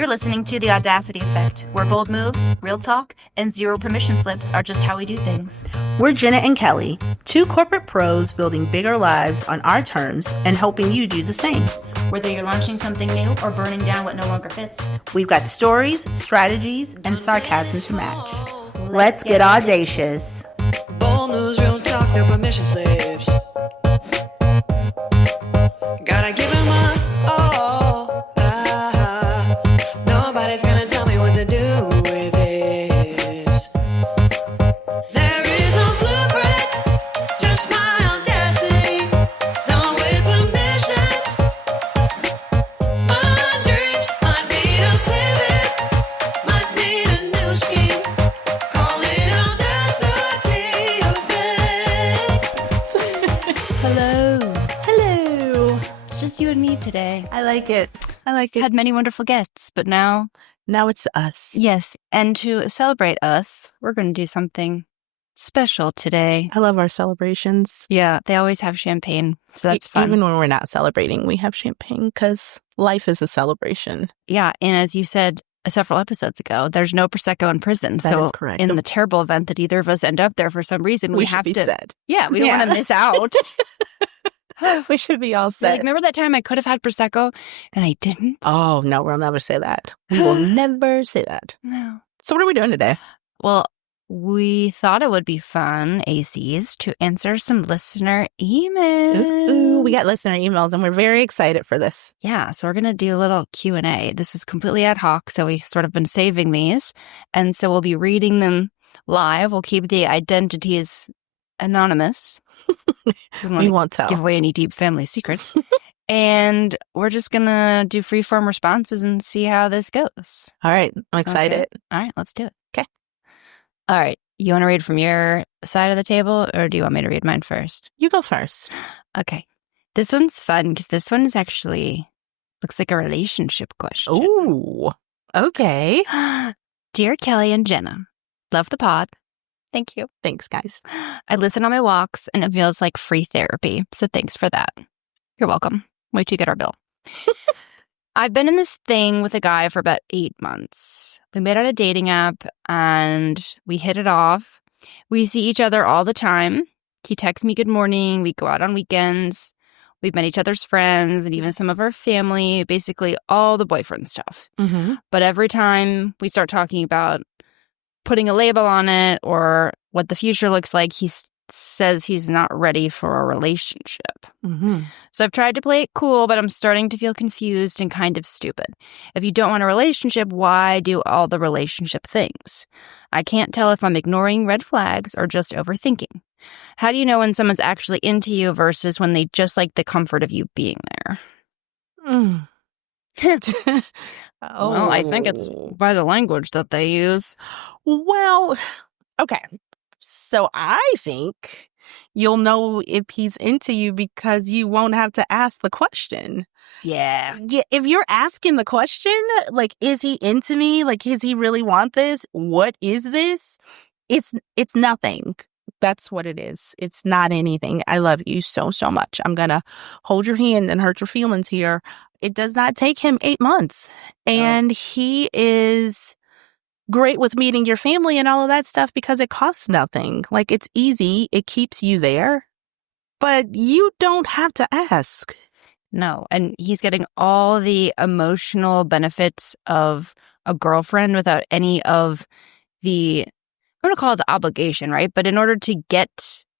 You're listening to The Audacity Effect, where bold moves, real talk, and zero permission slips are just how we do things. We're Jenna and Kelly, two corporate pros building bigger lives on our terms and helping you do the same. Whether you're launching something new or burning down what no longer fits, we've got stories, strategies, and sarcasm to match. Let's get audacious. Bold moves, real talk, no permission slips. Gotta give him my all. Nobody's gonna tell me what to do with this. There is no blueprint, just my audacity. Done with permission. My dreams might need a pivot, might need a new scheme. Call it Audacity Effect. hello. Hello. It's just you and me today. I like it. Had many wonderful guests, but now it's us. yes. And to celebrate us, we're going to do something special today. I love our celebrations. Yeah, they always have champagne, so that's fun. Even when we're not celebrating, we have champagne because life is a celebration. Yeah, and as you said several episodes ago, there's no Prosecco in prison. That so is correct. in the terrible event that either of us end up there for some reason, we should have be to. sad. Yeah, we don't want to miss out. We should be all You're set. like, remember that time I could have had Prosecco and I didn't? Oh, no, we'll never say that. We will never say that. No. So what are we doing today? Well, we thought it would be fun, ACs, to answer some listener emails. Ooh, we got listener emails and we're very excited for this. Yeah, so we're going to do a little Q&A. This is completely ad hoc, so we've sort of been saving these. And so we'll be reading them live. We'll keep the identities anonymous. We won't tell. Give away any deep family secrets. And we're just going to do free-form responses and see how this goes. All right, I'm excited. Okay. All right, let's do it. Okay. All right. You want to read from your side of the table, or do you want me to read mine first? You go first. Okay. This one's fun because this one is actually looks like a relationship question. Ooh, okay. Dear Kelly and Jenna, love the pod. Thank you. Thanks, guys. I listen on my walks and it feels like free therapy. So thanks for that. You're welcome. Wait till you get our bill. I've been in this thing with a guy for about 8 months. We met on a dating app and we hit it off. We see each other all the time. He texts me good morning. We go out on weekends. We've met each other's friends and even some of our family, basically all the boyfriend stuff. Mm-hmm. But every time we start talking about putting a label on it or what the future looks like, he says he's not ready for a relationship. Mm-hmm. So I've tried to play it cool, but I'm starting to feel confused and kind of stupid. If you don't want a relationship, why do all the relationship things? I can't tell if I'm ignoring red flags or just overthinking. How do you know when someone's actually into you versus when they just like the comfort of you being there? Mm. Well, I think it's by the language that they use. Well, okay. So I think you'll know if he's into you because you won't have to ask the question. Yeah. Yeah, if you're asking the question, like, is he into me? Like, does he really want this? What is this? It's nothing. That's what it is. It's not anything. I love you so, so much. I'm going to hold your hand and hurt your feelings here. It does not take him 8 months. And he is great with meeting your family and all of that stuff because it costs nothing. Like, it's easy. It keeps you there. But you don't have to ask. No. And he's getting all the emotional benefits of a girlfriend without any of the, I'm going to call it the obligation, right? But in order to get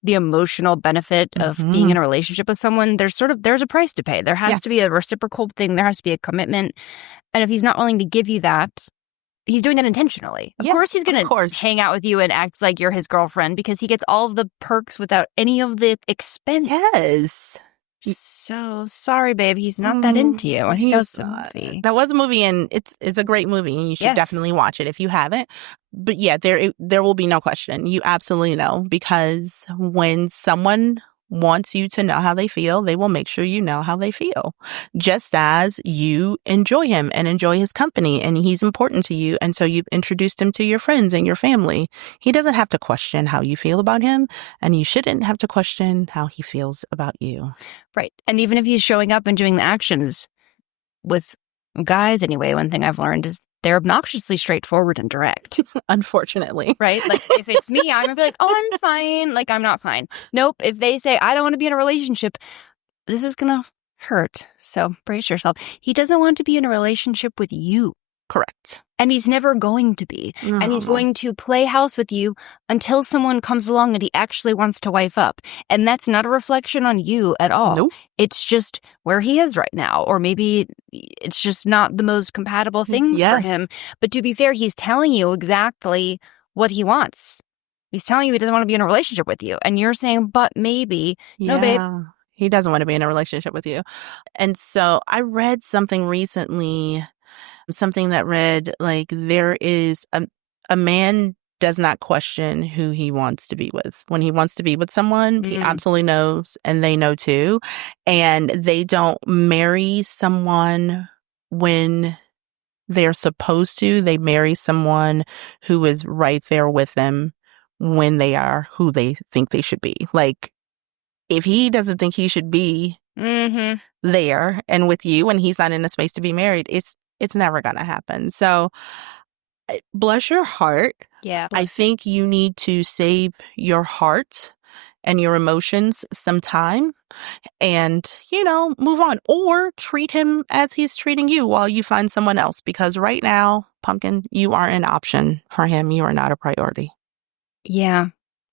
the emotional benefit of being in a relationship with someone, there's a price to pay. There has to be a reciprocal thing. There has to be a commitment. And if he's not willing to give you that, he's doing that intentionally. Of course he's going to hang out with you and act like you're his girlfriend because he gets all of the perks without any of the expense. Yes. So sorry, babe. He's not that into you. I think that was a movie. That was a movie, and it's a great movie, and you should definitely watch it if you haven't. But yeah, there will be no question. You absolutely know, because when someone wants you to know how they feel, they will make sure you know how they feel. Just as you enjoy him and enjoy his company, and he's important to you, and so you've introduced him to your friends and your family. He doesn't have to question how you feel about him, and you shouldn't have to question how he feels about you. Right. And even if he's showing up and doing the actions with guys, anyway, one thing I've learned is they're obnoxiously straightforward and direct. Unfortunately. Right? Like, if it's me, I'm going to be like, oh, I'm fine. Like, I'm not fine. Nope. If they say, I don't want to be in a relationship, this is going to hurt. So brace yourself. He doesn't want to be in a relationship with you. Correct. And he's never going to be. And he's going to play house with you until someone comes along and he actually wants to wife up. And that's not a reflection on you at all. Nope. It's just where he is right now. Or maybe it's just not the most compatible thing for him. But to be fair, he's telling you exactly what he wants. He's telling you he doesn't want to be in a relationship with you. And you're saying, but maybe. Yeah. No, babe. He doesn't want to be in a relationship with you. And so I read something recently, something that read like there is a man does not question who he wants to be with. When he wants to be with someone, he absolutely knows, and they know too. And they don't marry someone when they're supposed to. They marry someone who is right there with them when they are who they think they should be. Like, if he doesn't think he should be there and with you and he's not in a space to be married, it's never going to happen. So bless your heart. Yeah. I think you need to save your heart and your emotions some time and, move on, or treat him as he's treating you while you find someone else. Because right now, Pumpkin, you are an option for him. You are not a priority. Yeah.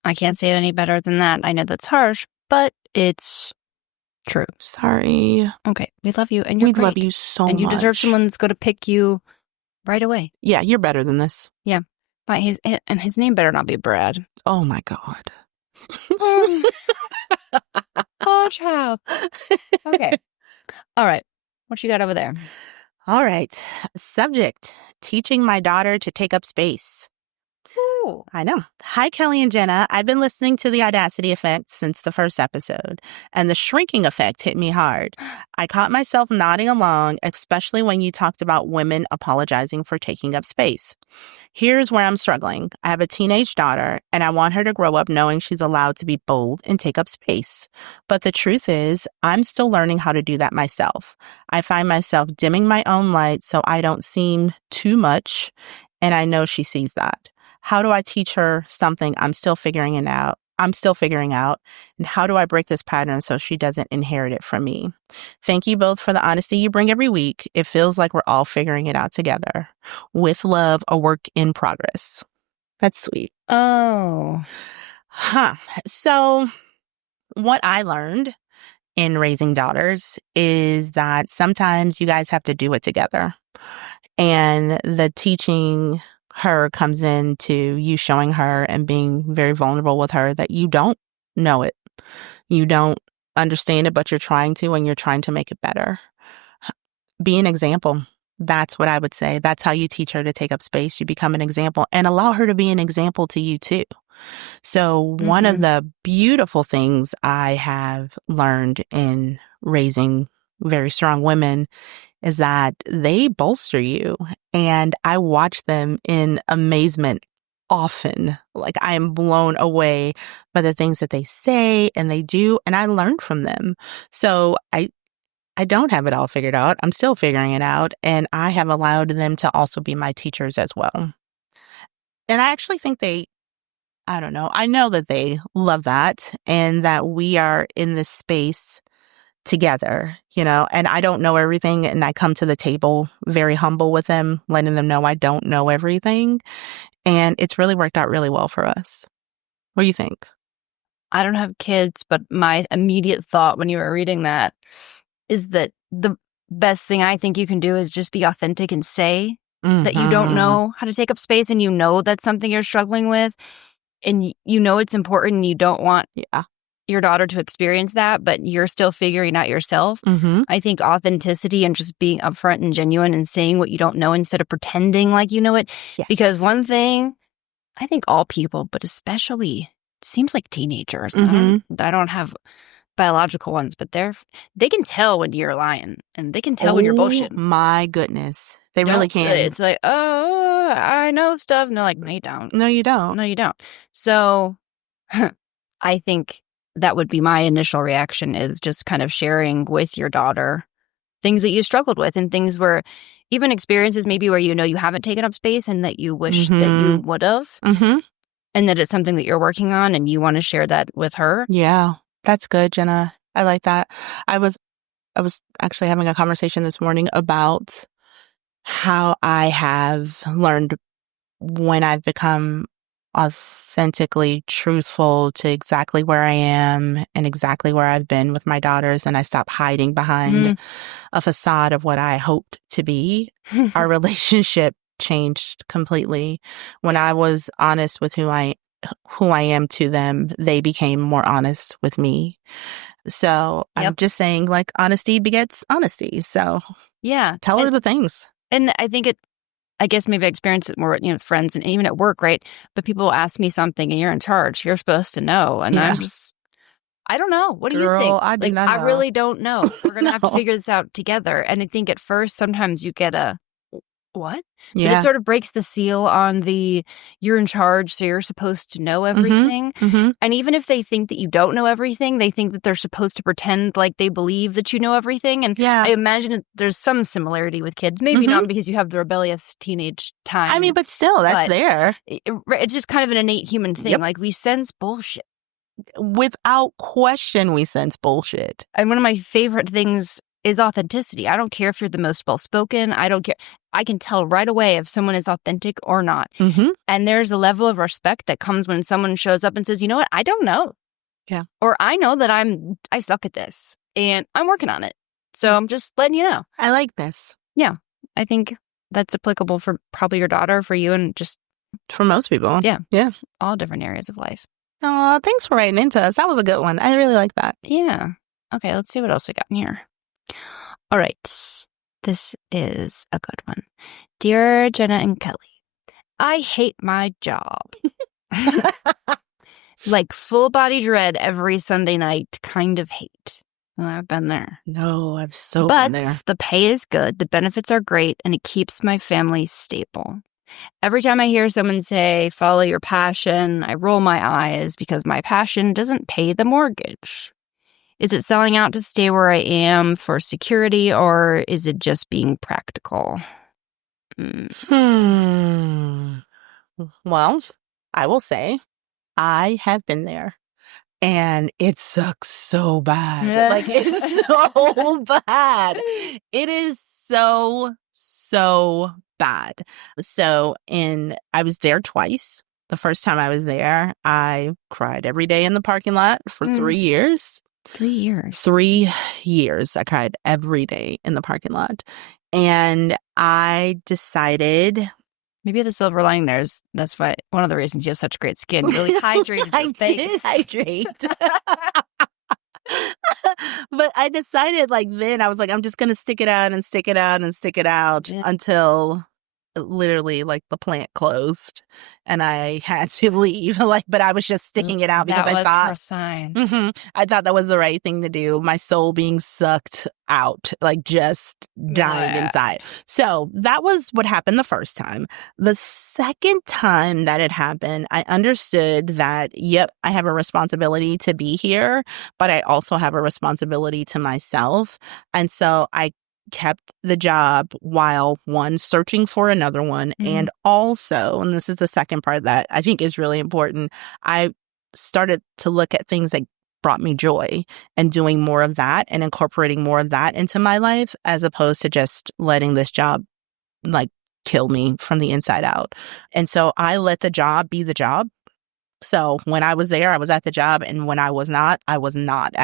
I can't say it any better than that. I know that's harsh, but it's true. Sorry. Okay. We love you. And you're We great. love you so much. And you deserve someone that's going to pick you right away. Yeah, you're better than this. Yeah. But his name better not be Brad. Oh, my God. Oh, child. Okay. All right. What you got over there? All right. Subject: teaching my daughter to take up space. Ooh. I know. Hi, Kelly and Jenna. I've been listening to the Audacity Effect since the first episode, and the shrinking effect hit me hard. I caught myself nodding along, especially when you talked about women apologizing for taking up space. Here's where I'm struggling. I have a teenage daughter, and I want her to grow up knowing she's allowed to be bold and take up space. But the truth is, I'm still learning how to do that myself. I find myself dimming my own light so I don't seem too much, and I know she sees that. How do I teach her something I'm still figuring it out? And how do I break this pattern so she doesn't inherit it from me? Thank you both for the honesty you bring every week. It feels like we're all figuring it out together. With love, a work in progress. That's sweet. Oh. So what I learned in raising daughters is that sometimes you guys have to do it together. And the teaching her comes into you showing her and being very vulnerable with her that you don't know it. You don't understand it, but you're trying to, and you're trying to make it better. Be an example. That's what I would say. That's how you teach her to take up space. You become an example and allow her to be an example to you too. So one of the beautiful things I have learned in raising very strong women is that they bolster you. And I watch them in amazement often. Like, I am blown away by the things that they say and they do, and I learn from them. So I don't have it all figured out. I'm still figuring it out, and I have allowed them to also be my teachers as well. And I actually think I know that they love that, and that we are in this space together, and I don't know everything, and I come to the table very humble with them, letting them know I don't know everything, and it's really worked out really well for us. What do you think? I don't have kids, but my immediate thought when you were reading that is that the best thing I think you can do is just be authentic and say that you don't know how to take up space, and that's something you're struggling with, and it's important, and you don't want your daughter to experience that, but you're still figuring out yourself. I think authenticity and just being upfront and genuine and saying what you don't know instead of pretending like you know it. Yes. Because one thing, I think all people, but especially, it seems like teenagers. I don't have biological ones, but they can tell when you're lying, and they can tell when you're bullshitting. My goodness. They really can. It's like, oh, I know stuff. And they're like, no, you don't. No, you don't. No, you don't. So I think that would be my initial reaction, is just kind of sharing with your daughter things that you struggled with and things where even experiences maybe where you haven't taken up space and that you wish that you would have, and that it's something that you're working on and you want to share that with her. Yeah, that's good, Jenna. I like that. I was actually having a conversation this morning about how I have learned when I've become authentically truthful to exactly where I am and exactly where I've been with my daughters, and I stop hiding behind a facade of what I hoped to be, our relationship changed completely. When I was honest with who I am to them, they became more honest with me. So I'm just saying, like, honesty begets honesty. So tell her the things. And I guess maybe I experience it more, with friends and even at work, right? But people will ask me something and you're in charge. You're supposed to know. And I'm just, I don't know. What do you think? I do not know. I really don't know. We're going to have to figure this out together. And I think at first, sometimes you get a, what? Yeah. But it sort of breaks the seal on the you're in charge, so you're supposed to know everything. And even if they think that you don't know everything, they think that they're supposed to pretend like they believe that you know everything. And I imagine there's some similarity with kids. Maybe not because you have the rebellious teenage time. I mean, but still, that's there. It's just kind of an innate human thing. Like, we sense bullshit. Without question, we sense bullshit. And one of my favorite things is authenticity. I don't care if you're the most well-spoken. I don't care. I can tell right away if someone is authentic or not. And there's a level of respect that comes when someone shows up and says, you know what, I don't know. Yeah. Or I know that I suck at this and I'm working on it. So I'm just letting you know. I like this. Yeah. I think that's applicable for probably your daughter, for you, and just for most people. Yeah. Yeah. All different areas of life. Oh, thanks for writing into us. That was a good one. I really like that. Yeah. Okay, let's see what else we got in here. All right. This is a good one. Dear Jenna and Kelly, I hate my job. Like full body dread every Sunday night, kind of hate. Well, I've been there. No, I've so been there. But the pay is good, the benefits are great, and it keeps my family stable. Every time I hear someone say, follow your passion, I roll my eyes because my passion doesn't pay the mortgage. Is it selling out to stay where I am for security, or is it just being practical? Well, I will say I have been there, and it sucks so bad. Like, it's so bad. It is so bad. So I was there twice. The first time I was there, I cried every day in the parking lot for 3 years. 3 years. 3 years. I cried every day in the parking lot. And I decided... Maybe the silver lining there is that's why one of the reasons you have such great skin. You really hydrated your face. I did hydrate. But I decided, like, then I was like, I'm just going to stick it out and stick it out and stick it out until literally, like, the plant closed and I had to leave. But I was just sticking it out because I thought that was a sign. I thought that was the right thing to do. My soul being sucked out, like, just dying inside. So that was what happened the first time. The second time that it happened, I understood that, yep, I have a responsibility to be here, but I also have a responsibility to myself. And so I kept the job while, one, searching for another one. And also, and this is the second part that I think is really important, I started to look at things that brought me joy and doing more of that and incorporating more of that into my life, as opposed to just letting this job, like, kill me from the inside out. And so I let the job be the job. So when I was there, I was at the job. And when I was not at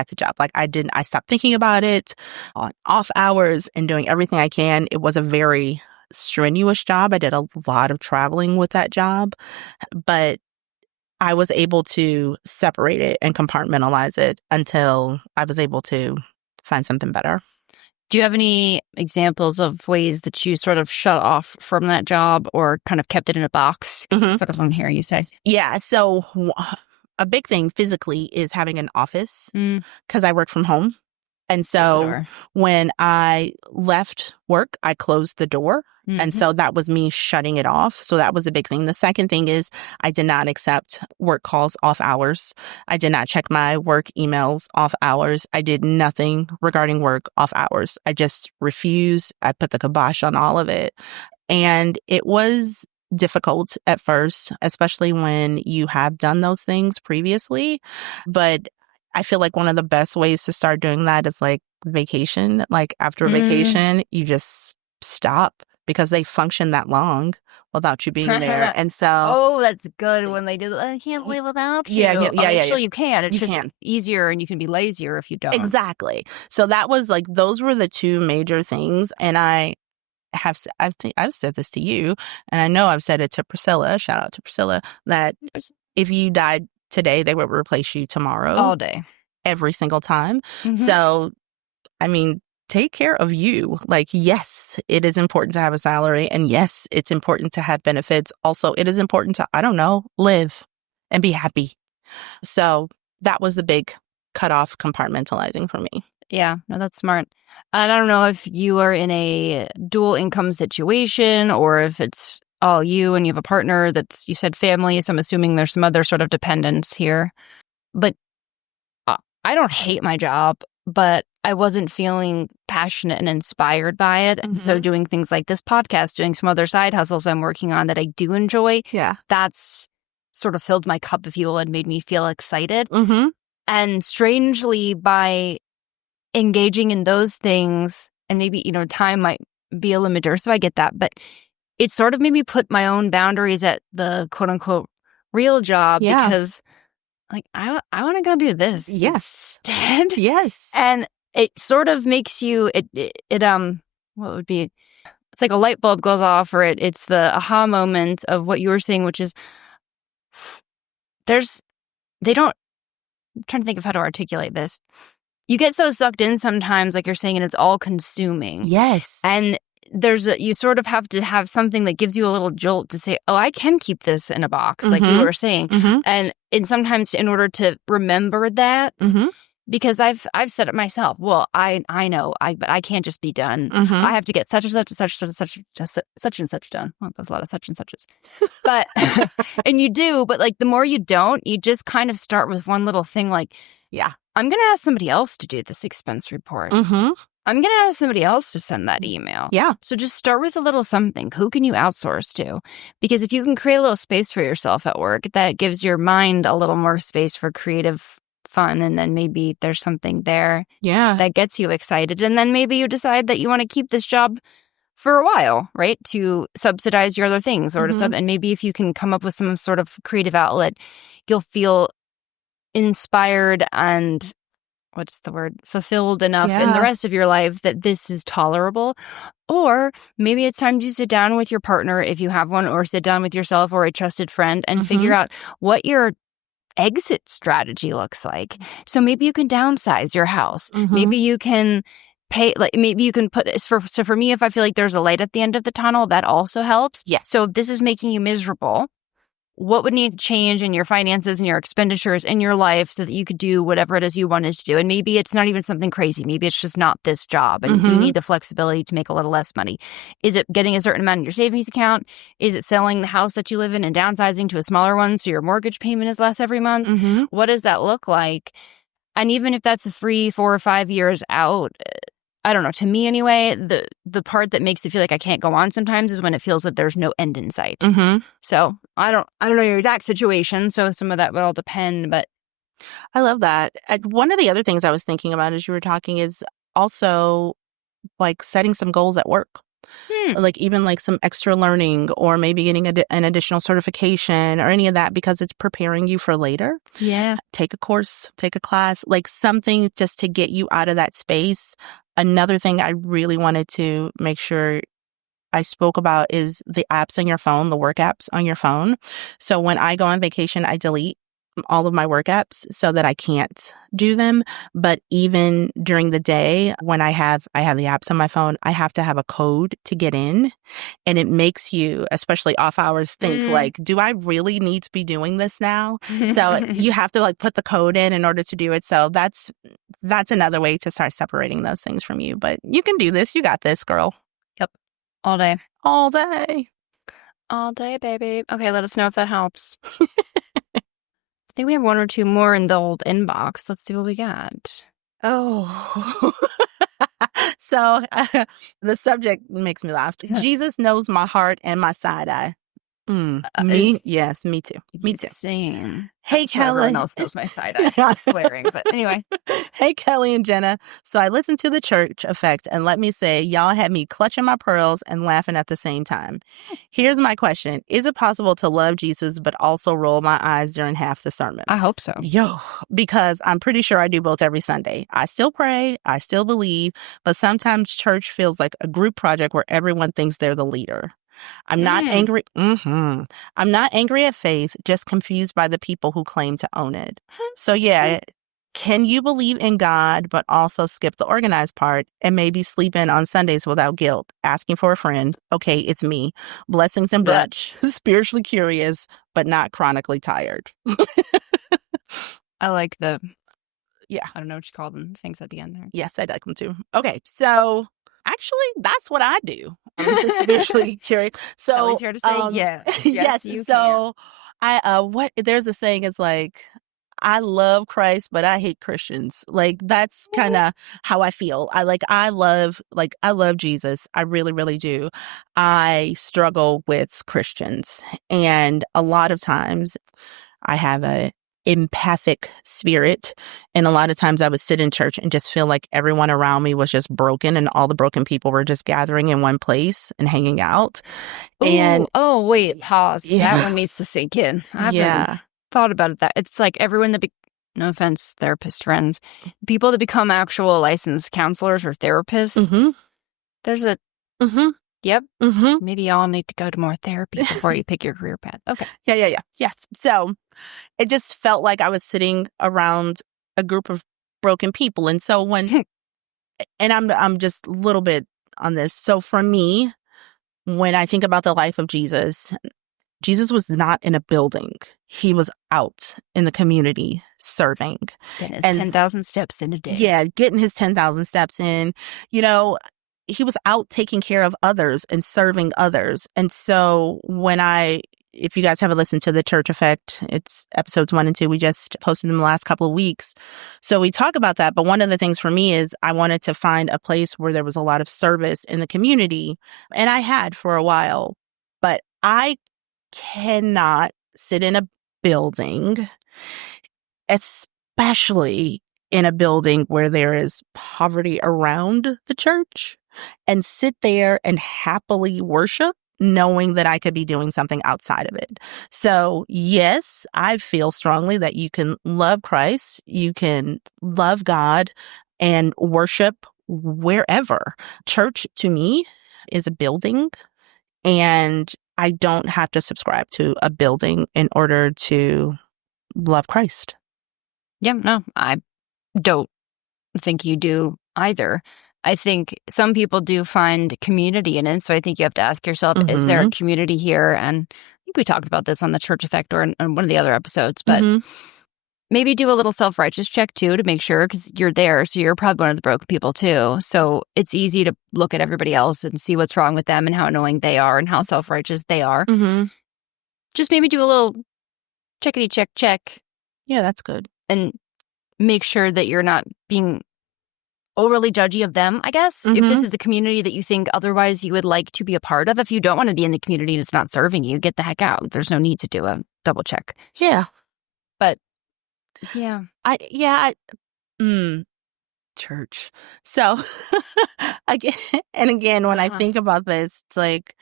the job. Like, I stopped thinking about it on off hours and doing everything I can. It was a very strenuous job. I did a lot of traveling with that job, but I was able to separate it and compartmentalize it until I was able to find something better. Do you have any examples of ways that you sort of shut off from that job or kind of kept it in a box? That's sort of what I'm hearing you say. Yeah. So a big thing physically is having an office because I work from home. And Close the so door. when I left work, I closed the door. And Mhm. so that was me shutting it off. So that was a big thing. The second thing is I did not accept work calls off hours. I did not check my work emails off hours. I did nothing regarding work off hours. I just refused. I put the kibosh on all of it. And it was difficult at first, especially when you have done those things previously. But I feel like one of the best ways to start doing that is like vacation. Like after vacation, you just stop because they function that long without you being there. And so, Oh, that's good when they do. I can't live without you. yeah, Okay, actually, you can. It's You just can. easier, and you can be lazier if you don't. Exactly. So that was like, those were the two major things. And I've said this to you, and I know I've said it to Priscilla, shout out to Priscilla, that if you died today, they would replace you tomorrow. All day. Every single time. Mhm. So, I mean, take care of you. Like, yes, it is important to have a salary. And yes, it's important to have benefits. Also, it is important to, I don't know, live and be happy. So that was the big cutoff compartmentalizing for me. Yeah, no, that's smart. And I don't know if you are in a dual income situation or if it's all you and you have a partner that's, you said family, so I'm assuming there's some other sort of dependence here. But I don't hate my job, but I wasn't feeling passionate and inspired by it. And so doing things like this podcast, doing some other side hustles I'm working on that I do enjoy, that's sort of filled my cup, if you will, and made me feel excited. And strangely, by engaging in those things, and maybe, time might be a limiter, so I get that, but it sort of made me put my own boundaries at the quote unquote real job because like I want to go do this instead. Yes. And it sort of makes you what would be, it's like a light bulb goes off, or it's the aha moment of what you were saying, which is I'm trying to think of how to articulate this. You get so sucked in sometimes, like you're saying, and it's all consuming. Yes. And you sort of have to have something that gives you a little jolt to say, oh, I can keep this in a box, like you were saying. And sometimes in order to remember that, because I've said it myself. Well, I know, but I can't just be done. I have to get such and such and such and such done. Well, there's a lot of such and suches, but and you do. But like the more you don't, you just kind of start with one little thing. Like, I'm going to ask somebody else to do this expense report. I'm going to ask somebody else to send that email. So just start with a little something. Who can you outsource to? Because if you can create a little space for yourself at work, that gives your mind a little more space for creative fun. And then maybe there's something there that gets you excited. And then maybe you decide that you want to keep this job for a while, right? To subsidize your other things or and maybe if you can come up with some sort of creative outlet, you'll feel inspired and what's the word? Fulfilled enough in the rest of your life that this is tolerable. Or maybe it's time to sit down with your partner if you have one, or sit down with yourself or a trusted friend and figure out what your exit strategy looks like. So maybe you can downsize your house. Maybe you can pay, like maybe you can put, so for me, if I feel like there's a light at the end of the tunnel, that also helps. Yes. So if this is making you miserable, what would need to change in your finances and your expenditures in your life so that you could do whatever it is you wanted to do? And maybe it's not even something crazy. Maybe it's just not this job and you need the flexibility to make a little less money. Is it getting a certain amount in your savings account? Is it selling the house that you live in and downsizing to a smaller one so your mortgage payment is less every month? What does that look like? And even if that's 3, 4, or 5 years out, I don't know. To me, anyway, the part that makes it feel like I can't go on sometimes is when it feels that there's no end in sight. So I don't know your exact situation, so some of that would all depend. But I love that. One of the other things I was thinking about as you were talking is also like setting some goals at work. Like even like some extra learning, or maybe getting an additional certification or any of that, because it's preparing you for later. Take a course, take a class, like something just to get you out of that space. Another thing I really wanted to make sure I spoke about is the apps on your phone, the work apps on your phone. So when I go on vacation, I delete all of my work apps so that I can't do them. But even during the day, when I have the apps on my phone, I have to have a code to get in. And it makes you, especially off hours, think like, do I really need to be doing this now? So you have to like put the code in order to do it. So that's another way to start separating those things from you. But you can do this. You got this, girl. Yep. All day. All day. All day, baby. Okay, let us know if that helps. I think we have one or two more in the old inbox. Let's see what we got. Oh. So the subject makes me laugh. Jesus knows my heart and my side eye. Me? Yes, me too. Me too. Same. Hey, So Kelly. everyone else knows my side eye. I'm swearing, but anyway. Hey, Kelly and Jenna. So I listened to the Church Effect, and let me say, y'all had me clutching my pearls and laughing at the same time. Here's my question. Is it possible to love Jesus but also roll my eyes during half the sermon? I hope so. Yo, because I'm pretty sure I do both every Sunday. I still pray, I still believe, but sometimes church feels like a group project where everyone thinks they're the leader. I'm not angry. I'm not angry at faith, just confused by the people who claim to own it. So yeah, can you believe in God, but also skip the organized part and maybe sleep in on Sundays without guilt? Asking for a friend. Okay, it's me. Blessings and brunch. Spiritually curious, but not chronically tired. I like the, yeah, I don't know what you call them, things at the end there. Yes, I like them too. Okay, so actually, that's what I do. I'm just spiritually curious. So Always here to say yes. yes. You So there's a saying, it's like, I love Christ, but I hate Christians. Like, that's kind of how I feel. I love Jesus. I really, really do. I struggle with Christians. And a lot of times I have a empathic spirit. And a lot of times I would sit in church and just feel like everyone around me was just broken and all the broken people were just gathering in one place and hanging out. Ooh, And oh, wait, pause. Yeah. That one needs to sink in. I haven't thought about it. That it's like everyone that no offense, therapist friends, people that become actual licensed counselors or therapists. There's a yep. Maybe y'all need to go to more therapy before you pick your career path. Okay. Yeah. Yes. So it just felt like I was sitting around a group of broken people. And so when and I'm just a little bit on this. So for me, when I think about the life of Jesus, Jesus was not in a building. He was out in the community serving. Getting his 10,000 steps in a day. Yeah, getting his 10,000 steps in. You know, he was out taking care of others and serving others. And so if you guys haven't listened to The Church Effect, it's episodes 1 and 2. We just posted them the last couple of weeks. So we talk about that. But one of the things for me is I wanted to find a place where there was a lot of service in the community. And I had for a while. But I cannot sit in a building, especially in a building where there is poverty around the church, and sit there and happily worship, knowing that I could be doing something outside of it. So yes, I feel strongly that you can love Christ, you can love God, and worship wherever. Church, to me, is a building, and I don't have to subscribe to a building in order to love Christ. Yeah, no, I don't think you do either. I think some people do find community in it. So I think you have to ask yourself, is there a community here? And I think we talked about this on The Church Effect or in one of the other episodes, but maybe do a little self-righteous check too to make sure, because you're there. So you're probably one of the broken people too. So it's easy to look at everybody else and see what's wrong with them and how annoying they are and how self-righteous they are. Just maybe do a little checkity check. Yeah, that's good. And make sure that you're not being overly judgy of them, I guess. If this is a community that you think otherwise you would like to be a part of, if you don't want to be in the community and it's not serving you, get the heck out. There's no need to do a double check. Yeah. But yeah. Church. So again, when I think about this, it's like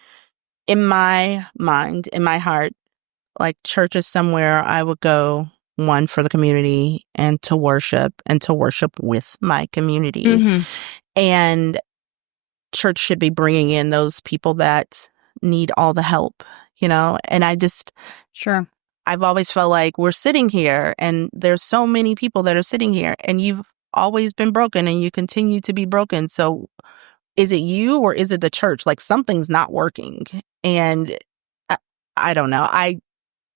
in my mind, in my heart, like church is somewhere I would go, one, for the community and to worship with my community. And church should be bringing in those people that need all the help, you know? And I just, I've always felt like we're sitting here and there's so many people that are sitting here and you've always been broken and you continue to be broken. So is it you or is it the church? Like something's not working. And I don't know. I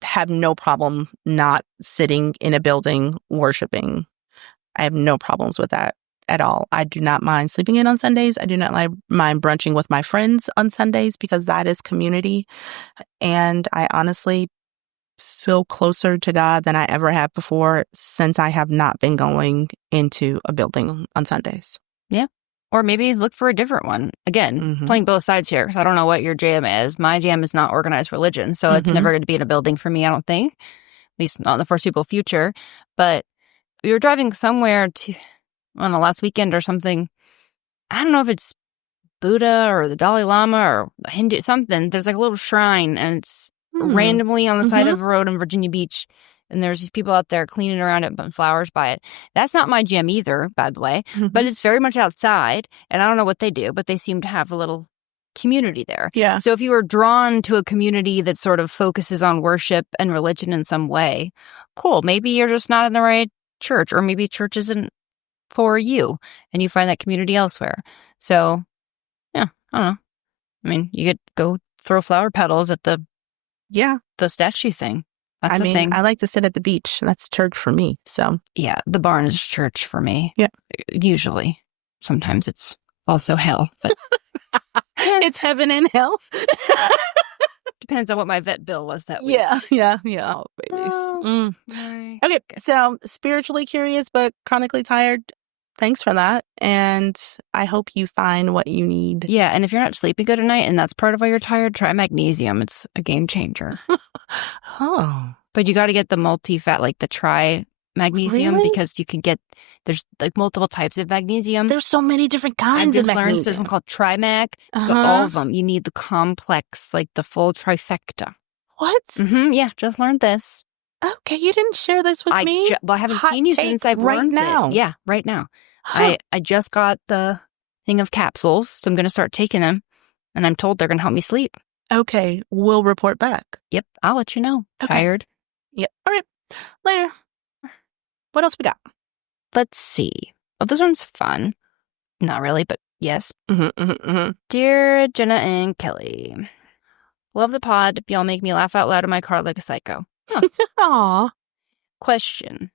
have no problem not sitting in a building worshiping. I have no problems with that at all. I do not mind sleeping in on Sundays. I do not mind brunching with my friends on Sundays because that is community. And I honestly feel closer to God than I ever have before since I have not been going into a building on Sundays. Yeah. Or maybe look for a different one. Again, playing both sides here because I don't know what your jam is. My jam is not organized religion, so it's never going to be in a building for me, I don't think. At least not in the foreseeable future. But we were driving somewhere on a last weekend or something. I don't know if it's Buddha or the Dalai Lama or Hindu, something. There's like a little shrine and it's randomly on the side of a road in Virginia Beach. And there's these people out there cleaning around it and putting flowers by it. That's not my jam either, by the way. But it's very much outside. And I don't know what they do, but they seem to have a little community there. Yeah. So if you were drawn to a community that sort of focuses on worship and religion in some way, cool. Maybe you're just not in the right church, or maybe church isn't for you and you find that community elsewhere. So, yeah, I don't know. I mean, you could go throw flower petals at the statue thing. That's a thing. I like to sit at the beach. That's church for me. So yeah, the barn is church for me. Yeah. Usually. Sometimes it's also hell. But it's heaven and hell. Depends on what my vet bill was that week. Yeah. Oh, babies. Okay, so spiritually curious but chronically tired. Thanks for that. And I hope you find what you need. Yeah, and if you're not sleeping good at night and that's part of why you're tired, try magnesium. It's a game changer. But you got to get the multi-fat, like the tri-magnesium, because you can get, there's like multiple types of magnesium. There's so many different kinds of magnesium. There's one called Trimag. All of them. You need the complex, like the full trifecta. What? Yeah, just learned this. Okay, you didn't share this with me? I haven't seen you since I've learned now. it. Yeah, right now. I just got the thing of capsules, so I'm going to start taking them, and I'm told they're going to help me sleep. Okay, we'll report back. Yep, I'll let you know. Okay. Tired? Yep. All right, later. What else we got? Let's see. Oh, this one's fun. Not really, but yes. Dear Jenna and Kelly, love the pod. Y'all make me laugh out loud in my car like a psycho. Aw. Question.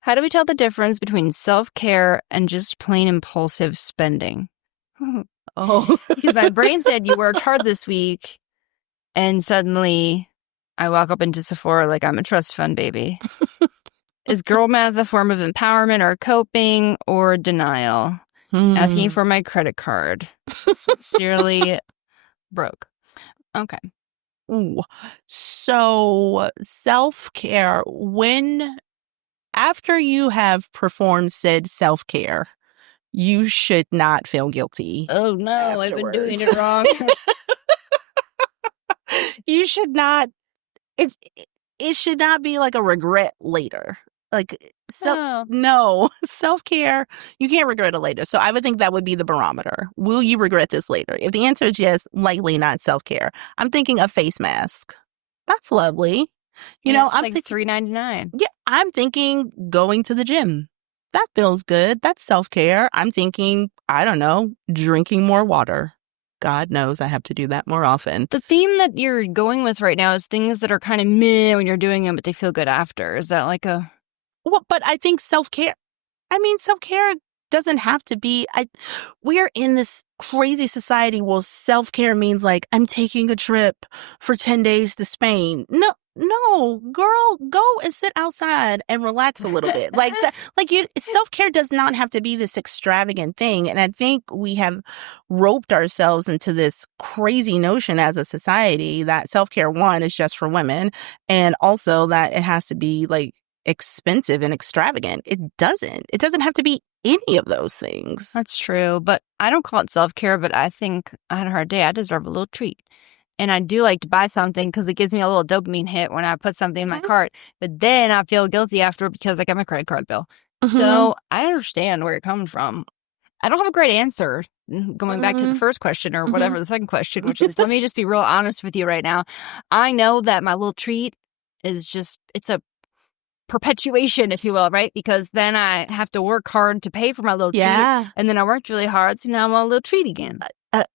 How do we tell the difference between self-care and just plain impulsive spending? Because my brain said you worked hard this week, and suddenly I walk up into Sephora like I'm a trust fund baby. Is girl math a form of empowerment or coping or denial? Asking for my credit card. Sincerely, broke. Okay. Ooh. So self-care, after you have performed said self-care, you should not feel guilty. Oh no, I've been doing it wrong. You should not, it should not be like a regret later. Like, no, self-care, you can't regret it later. So I would think that would be the barometer. Will you regret this later? If the answer is yes, likely not self-care. I'm thinking a face mask. That's lovely. You know, I'm like $3.99. Yeah, I'm thinking going to the gym. That feels good. That's self-care. I'm thinking, I don't know, drinking more water. God knows I have to do that more often. The theme that you're going with right now is things that are kind of meh when you're doing them, but they feel good after. Is that like a... Well, but I think self-care doesn't have to be, we're in this crazy society where self-care means like, I'm taking a trip for 10 days to Spain. No, girl, go and sit outside and relax a little bit. Self-care does not have to be this extravagant thing. And I think we have roped ourselves into this crazy notion as a society that self-care, one, is just for women. And also that it has to be like expensive and extravagant. It doesn't have to be any of those things. That's true, but I don't call it self-care, but I think I had a hard day. I deserve a little treat. And I do like to buy something because it gives me a little dopamine hit when I put something in my cart. But then I feel guilty after because I got my credit card bill. So I understand where you're coming from. I don't have a great answer going back to the first question or whatever the second question, which is, let me just be real honest with you right now. I know that my little treat is just, it's a perpetuation, if you will, right? Because then I have to work hard to pay for my little treat. And then I worked really hard, so now I want a little treat again.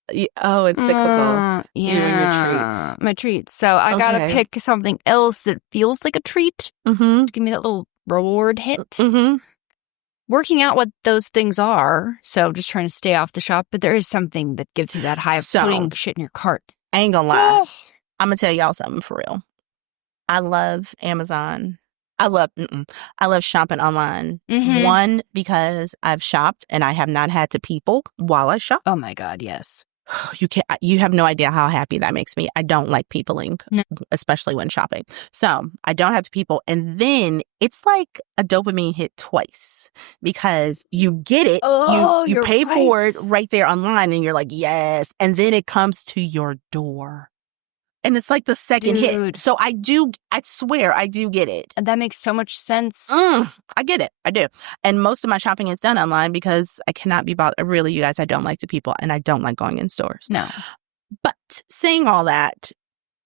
It's cyclical. You and your treats. My treats. So I gotta pick something else that feels like a treat to give me that little reward hit. Working out what those things are. So just trying to stay off the shop. But there is something that gives you that high of putting shit in your cart. I ain't gonna lie. I'm gonna tell y'all something for real. I love Amazon. I love shopping online. One, because I've shopped and I have not had to people while I shop. Oh my God, yes. You have no idea how happy that makes me. I don't like peopling, especially when shopping. So I don't have to people. And then it's like a dopamine hit twice because you get it. You pay for it right there online and you're like, yes. And then it comes to your door. And it's like the second hit. So I swear, I do get it. And that makes so much sense. I get it. I do. And most of my shopping is done online because I cannot be bothered. Really, you guys, I don't like to people and I don't like going in stores. No. But saying all that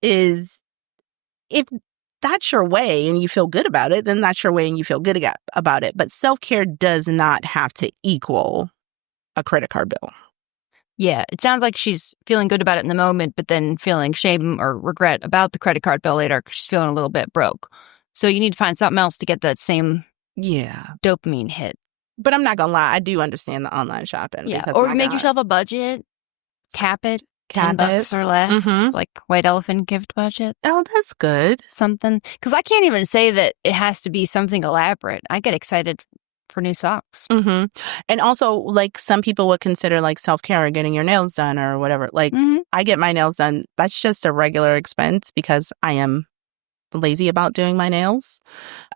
is, if that's your way and you feel good about it, then that's your way and you feel good about it. But self-care does not have to equal a credit card bill. Yeah, it sounds like she's feeling good about it in the moment, but then feeling shame or regret about the credit card bill later because she's feeling a little bit broke. So you need to find something else to get that same dopamine hit. But I'm not going to lie, I do understand the online shopping. Yeah, or make yourself a budget, cap it, $10 or less, like white elephant gift budget. Oh, that's good. Something. Because I can't even say that it has to be something elaborate. I get excited for new socks. And also, like, some people would consider like self-care or getting your nails done or whatever. Like, I get my nails done. That's just a regular expense because I am lazy about doing my nails.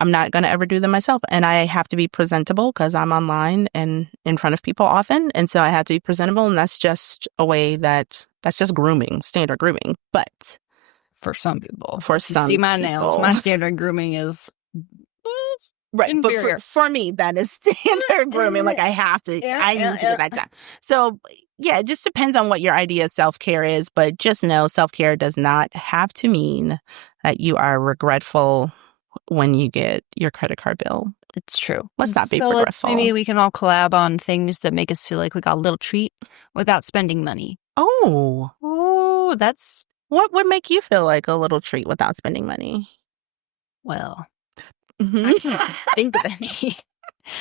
I'm not going to ever do them myself. And I have to be presentable because I'm online and in front of people often. And so I have to be presentable. And that's just a way that's just grooming, standard grooming. But for some people, see my nails, my standard grooming is right. inferior. But for me, that is standard grooming. Like, I have to, I need to get that done. So yeah, it just depends on what your idea of self-care is. But just know self-care does not have to mean that you are regretful when you get your credit card bill. It's true. Let's not be regretful. Maybe we can all collab on things that make us feel like we got a little treat without spending money. Oh, that's... What would make you feel like a little treat without spending money? Well, I can't think of any.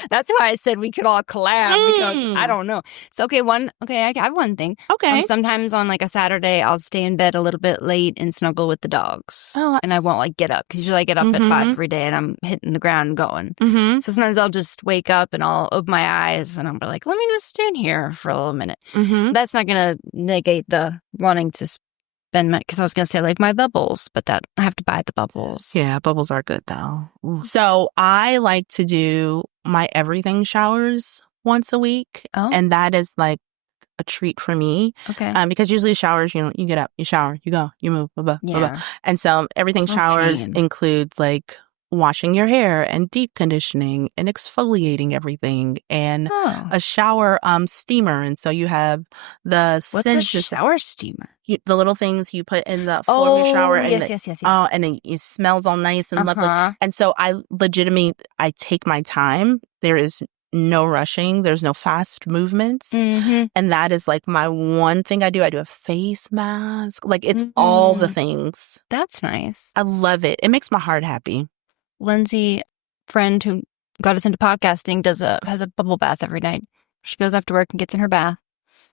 That's why I said we could all collab because I don't know. So, I have one thing. Okay. Sometimes on like a Saturday, I'll stay in bed a little bit late and snuggle with the dogs. And I won't like get up because usually I get up at 5 every day and I'm hitting the ground and going. So sometimes I'll just wake up and I'll open my eyes and I'll be like, let me just stand here for a little minute. That's not going to negate the wanting to spend money because I was going to say like my bubbles, but that I have to buy the bubbles. Yeah, bubbles are good though. So I like to do my everything showers once a week. And that is like a treat for me. Okay. Because usually showers, you get up, you shower, you go, you move, blah, blah, blah, blah. And so everything showers include like washing your hair and deep conditioning and exfoliating everything and a shower steamer. And so you have the what's a shower steamer? The little things you put in the floor of your shower. Yes. And it smells all nice and lovely. And so I take my time. There is no rushing. There's no fast movements. And that is like my one thing I do. I do a face mask. Like it's all the things. That's nice. I love it. It makes my heart happy. Lindsay, friend who got us into podcasting, has a bubble bath every night. She goes after work and gets in her bath.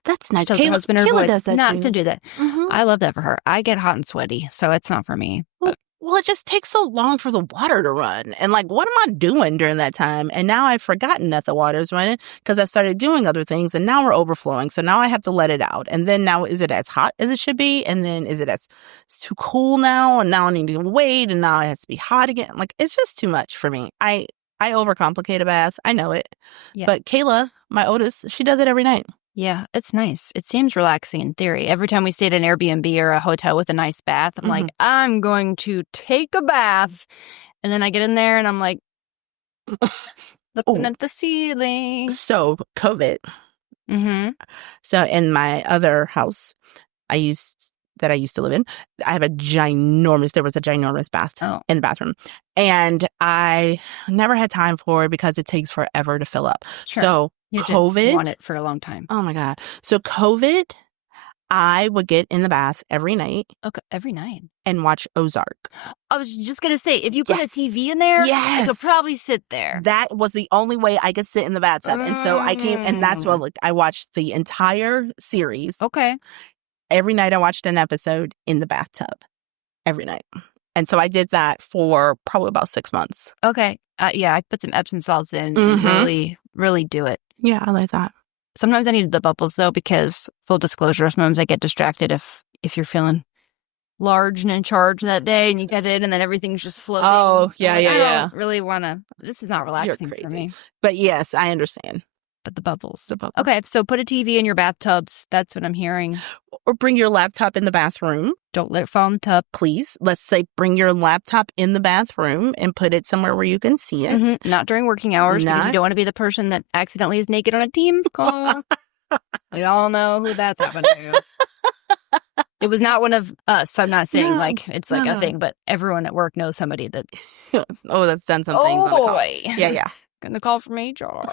That's nice. Kayla does that not too. to do that. I love that for her. I get hot and sweaty, so it's not for me. Well, it just takes so long for the water to run. And like, what am I doing during that time? And now I've forgotten that the water's running because I started doing other things and now we're overflowing. So now I have to let it out. And then now, is it as hot as it should be? And then it's too cool now? And now I need to wait. And now it has to be hot again. Like, it's just too much for me. I overcomplicate a bath. I know it. Yeah. But Kayla, my oldest, she does it every night. Yeah, it's nice. It seems relaxing in theory. Every time we stay at an Airbnb or a hotel with a nice bath, I'm like, I'm going to take a bath. And then I get in there and I'm like, looking at the ceiling. So, COVID. So, in my other house, I used that I used to live in, I have there was a ginormous bathtub in the bathroom. And I never had time for it because it takes forever to fill up. Sure. So You COVID. want it for a long time. Oh my God. So COVID, I would get in the bath every night. Okay, every night. And watch Ozark. I was just going to say, if you put a TV in there, I could probably sit there. That was the only way I could sit in the bathtub. And so I came, and that's what I watched the entire series. Okay. Every night I watched an episode in the bathtub. Every night. And so I did that for probably about 6 months. Okay. Yeah, I put some Epsom salts in and really, really do it. Yeah, I like that. Sometimes I need the bubbles, though, because, full disclosure, sometimes I get distracted if you're feeling large and in charge that day and you get in and then everything's just floating. Oh, yeah, I don't really want to. This is not relaxing for me. But yes, I understand. But the bubbles. Okay, so put a TV in your bathtubs. That's what I'm hearing. Or bring your laptop in the bathroom. Don't let it fall in the tub. Please. Let's say bring your laptop in the bathroom and put it somewhere where you can see it. Not during working hours because you don't want to be the person that accidentally is naked on a Teams call. We all know who that's happened to. It was not one of us. I'm not saying it's a thing, but everyone at work knows somebody that. That's done some things. Oh, boy. Yeah. Gonna call from HR.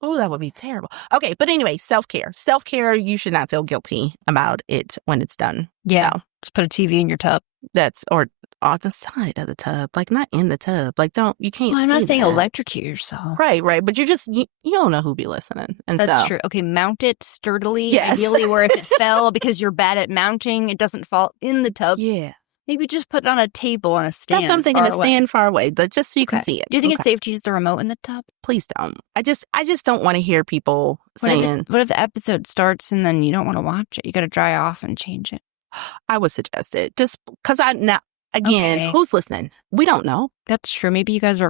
Oh, that would be terrible. Okay, but anyway, self-care. Self-care, you should not feel guilty about it when it's done. Yeah. So, just put a TV in your tub. Or on the side of the tub. Like, not in the tub. Like, you can't I'm not saying that. electrocute yourself. Right. But you don't know who be listening. And that's true. Okay, mount it sturdily. Yes. Ideally where if it fell because you're bad at mounting, it doesn't fall in the tub. Yeah. Maybe just put it on a table on a stand. That's something in a stand far away, just so you can see it. Do you think it's safe to use the remote in the tub? Please don't. I just don't want to hear people saying. What if the episode starts and then you don't want to watch it? You got to dry off and change it. I would suggest it just because who's listening? We don't know. That's true. Maybe you guys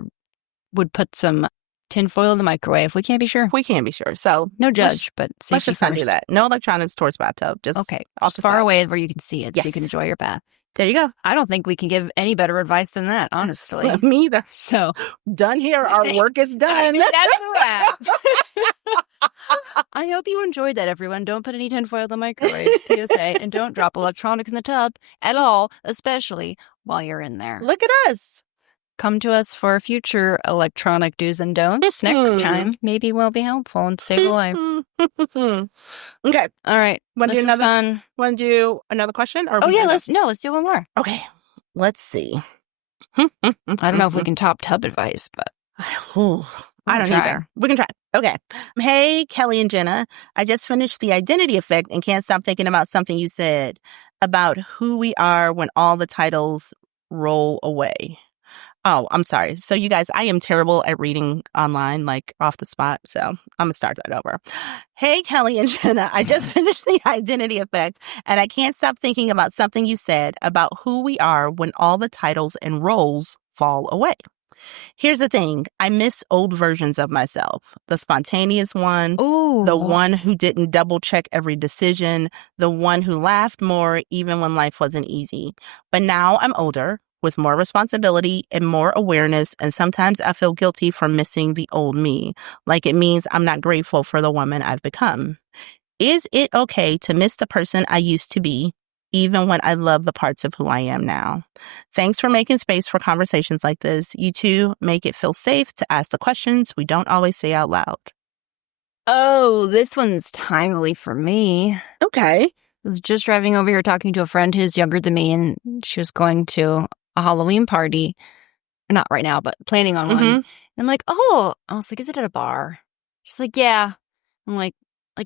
would put some tinfoil in the microwave. We can't be sure. We can't be sure. So no judge, but let's just not do that. No electronics towards bathtub. Just far away where you can see it, so you can enjoy your bath. There you go. I don't think we can give any better advice than that, honestly. Me either. So done here. Our work is done. That's a wrap. I hope you enjoyed that, everyone. Don't put any tinfoil in the microwave, PSA, and don't drop electronics in the tub at all, especially while you're in there. Look at us. Come to us for future electronic do's and don'ts next time. Maybe we'll be helpful and save a life. Okay. All right. Want to do another question? Or let's do one more. Okay. Let's see. I don't know if we can top tub advice, but I don't either. We can try. Okay. Hey, Kelly and Jenna. I just finished The Identity Effect and can't stop thinking about something you said about who we are when all the titles roll away. Oh, I'm sorry. So you guys, I am terrible at reading online, like off the spot. So I'm going to start that over. Hey, Kelly and Jenna, I just finished The Identity Effect and I can't stop thinking about something you said about who we are when all the titles and roles fall away. Here's the thing. I miss old versions of myself. The spontaneous one, the one who didn't double check every decision, the one who laughed more even when life wasn't easy. But now I'm older, with more responsibility and more awareness, and sometimes I feel guilty for missing the old me, like it means I'm not grateful for the woman I've become. Is it okay to miss the person I used to be, even when I love the parts of who I am now? Thanks for making space for conversations like this. You two make it feel safe to ask the questions we don't always say out loud. Oh, this one's timely for me. Okay. I was just driving over here talking to a friend who's younger than me, and she was going to a Halloween party. Not right now, but planning on one. And I'm like, I was like, is it at a bar? She's like, yeah. I'm like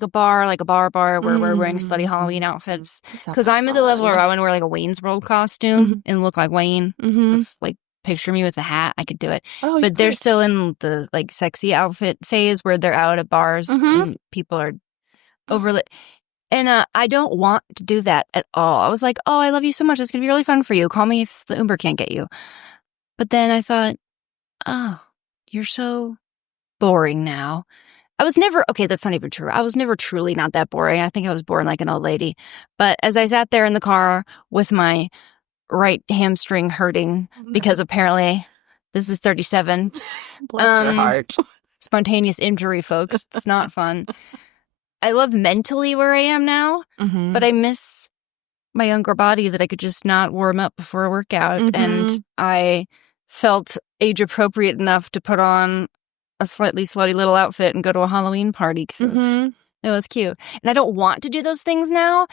a bar where we're wearing slutty Halloween outfits. Because I'm at the level where I want to wear like a Wayne's World costume and look like Wayne. Just like picture me with a hat. I could do it. But they're still in the like sexy outfit phase where they're out at bars and people are overlit. And I don't want to do that at all. I was like, oh, I love you so much. It's going to be really fun for you. Call me if the Uber can't get you. But then I thought, oh, you're so boring now. I was never, okay, that's not even true. I was never truly not that boring. I think I was boring like an old lady. But as I sat there in the car with my right hamstring hurting, because apparently this is 37. Bless your heart. Spontaneous injury, folks. It's not fun. I love mentally where I am now, but I miss my younger body that I could just not warm up before a workout. And I felt age appropriate enough to put on a slightly slutty little outfit and go to a Halloween party because it was cute. And I don't want to do those things now,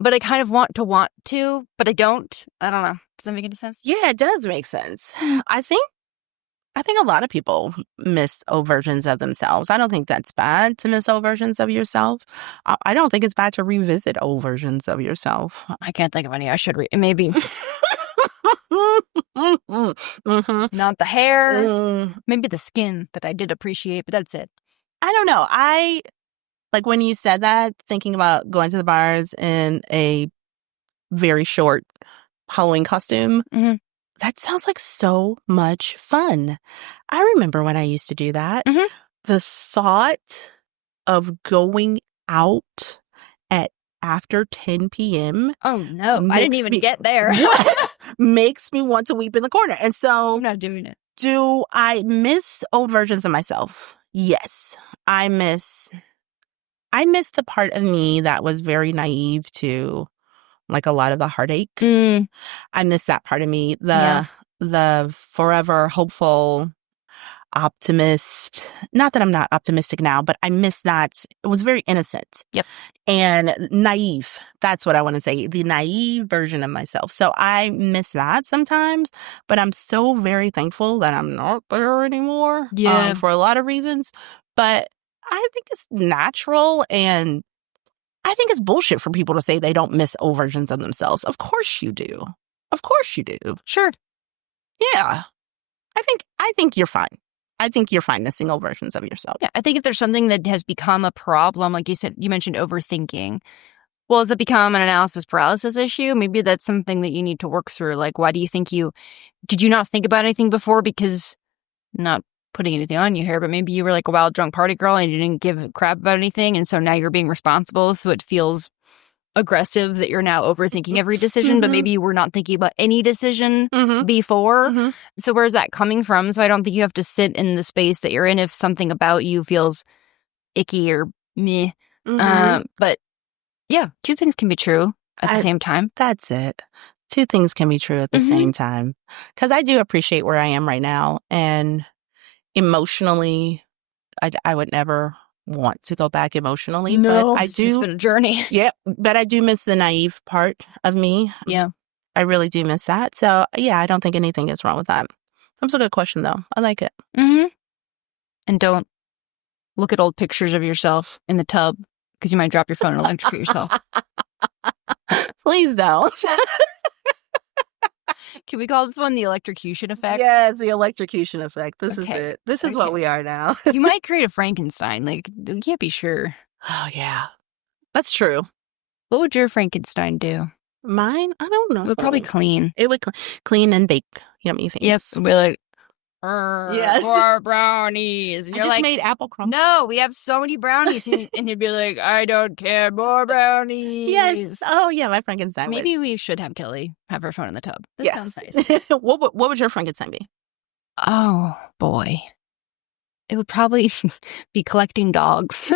but I kind of want to, but I don't. I don't know. Does that make any sense? Yeah, it does make sense. I think a lot of people miss old versions of themselves. I don't think that's bad to miss old versions of yourself. I don't think it's bad to revisit old versions of yourself. I can't think of any. I should read. Maybe. Not the hair. Maybe the skin that I did appreciate, but that's it. I don't know. Like when you said that, thinking about going to the bars in a very short Halloween costume, that sounds like so much fun. I remember when I used to do that. The thought of going out at after 10 p.m. Oh, no. I didn't even get there. What? Makes me want to weep in the corner. And so I'm not doing it. Do I miss old versions of myself? Yes. I miss the part of me that was very naive to like a lot of the heartache. I miss that part of me. The forever hopeful optimist. Not that I'm not optimistic now, but I miss that. It was very innocent. Yep. And naive. That's what I want to say. The naive version of myself. So I miss that sometimes, but I'm so very thankful that I'm not there anymore. Yeah. For a lot of reasons. But I think it's natural, and I think it's bullshit for people to say they don't miss old versions of themselves. Of course you do. Of course you do. Sure. Yeah. I think you're fine. I think you're fine missing old versions of yourself. Yeah, I think if there's something that has become a problem, like you said, you mentioned overthinking. Well, has it become an analysis paralysis issue? Maybe that's something that you need to work through. Like, why do you think did you not think about anything before? Because, not putting anything on you here, but maybe you were like a wild drunk party girl and you didn't give a crap about anything. And so now you're being responsible. So it feels aggressive that you're now overthinking every decision, but maybe you were not thinking about any decision before. So where's that coming from? So I don't think you have to sit in the space that you're in if something about you feels icky or meh. But yeah, two things can be true at the same time. That's it. Two things can be true at the same time. Because I do appreciate where I am right now. And emotionally, I would never want to go back emotionally. No, but I it's do. been a journey. Yeah, but I do miss the naive part of me. Yeah. I really do miss that. So yeah, I don't think anything is wrong with that. That was a good question though. I like it. And don't look at old pictures of yourself in the tub because you might drop your phone and electrocute yourself. Please don't. Can we call this one the electrocution effect? Yes, the electrocution effect. This is Okay. it. This is what we are now. You might create a Frankenstein. Like, you can't be sure. Oh, yeah. That's true. What would your Frankenstein do? Mine? I don't know. It would probably clean. It would clean and bake yummy things. Yep. We're like, yes. more brownies. And I you're just like, made apple crumble. no, we have so many brownies. And he'd be like, I don't care, more brownies. Yes. Oh, yeah, my Frankenstein Maybe we should have Kelly have her phone in the tub. This sounds nice. What would your Frankenstein be? Oh, boy. It would probably be collecting dogs.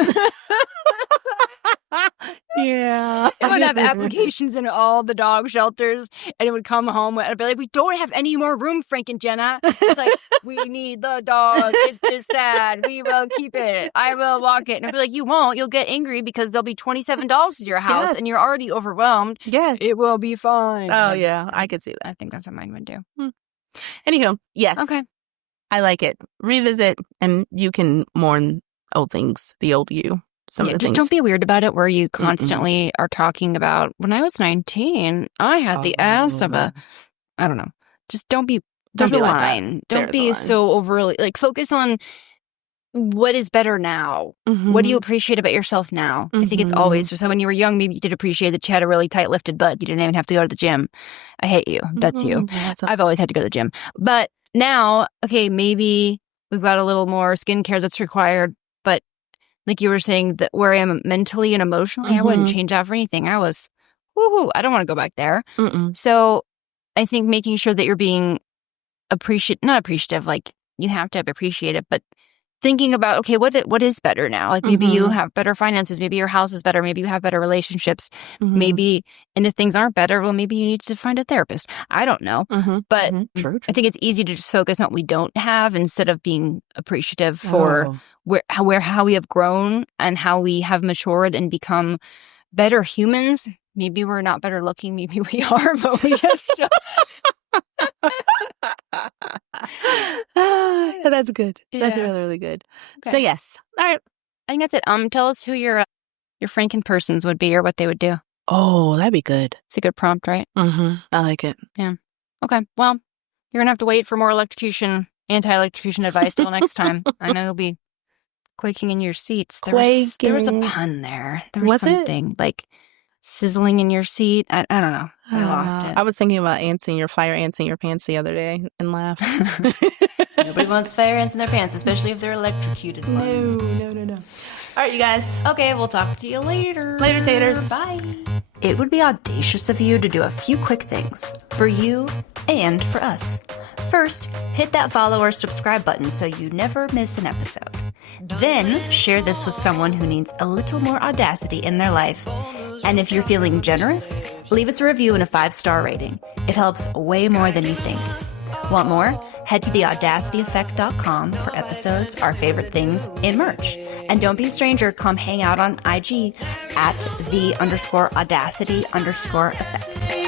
Yeah. It would have applications in all the dog shelters, and it would come home and I'd be like, we don't have any more room, Frank and Jenna. It's like, we need the dog. It is sad. We will keep it. I will walk it. And I'd be like, you won't. You'll get angry because there'll be 27 dogs at your house and you're already overwhelmed. Yeah. It will be fine. Oh, yeah. I could see that. I think that's what mine would do. Anywho, yes. Okay. I like it. Revisit, and you can mourn old things, the old you. Some of the just things. don't be weird about it where you constantly are talking about, when I was 19, I had the ass of a, I don't know. Just don't be, there's a line. Don't be so overly, like, focus on what is better now. What do you appreciate about yourself now? I think it's always, so when you were young, maybe you did appreciate that you had a really tight lifted butt. You didn't even have to go to the gym. I hate you. That's you. I've always had to go to the gym. But now, okay, maybe we've got a little more skincare that's required, but like you were saying, that where I am mentally and emotionally, I wouldn't change that for anything. I was, woohoo, I don't want to go back there. So I think making sure that you're being not appreciative, like you have to appreciate it, but thinking about, okay, what is better now? Like maybe you have better finances, maybe your house is better, maybe you have better relationships, maybe, and if things aren't better, well, maybe you need to find a therapist. I don't know. But True. I think it's easy to just focus on what we don't have instead of being appreciative for how we have grown and how we have matured and become better humans. Maybe we're not better looking, maybe we are, but we have still. Yeah, that's good. That's Yeah. really, really good. Okay. So yes. All right. I think that's it. Tell us who your Franken-persons would be or what they would do. Oh, that'd be good. It's a good prompt, right? I like it. Okay. Well, you're going to have to wait for more anti-electrocution advice till next time. I know you'll be quaking in your seats. There was a pun there. There was something like sizzling in your seat. I don't know. I lost it. I was thinking about fire ants in your pants the other day and laughed. Nobody wants fire ants in their pants, especially if they're electrocuted ones. No. All right, you guys. Okay, we'll talk to you later. Later, taters. Bye. It would be audacious of you to do a few quick things for you and for us. First, hit that follow or subscribe button so you never miss an episode. Then, share this with someone who needs a little more audacity in their life. And if you're feeling generous, leave us a review and a 5-star rating. It helps way more than you think. Want more? Head to theaudacityeffect.com for episodes, our favorite things, and merch. And don't be a stranger, come hang out on IG at @the_audacity_effect.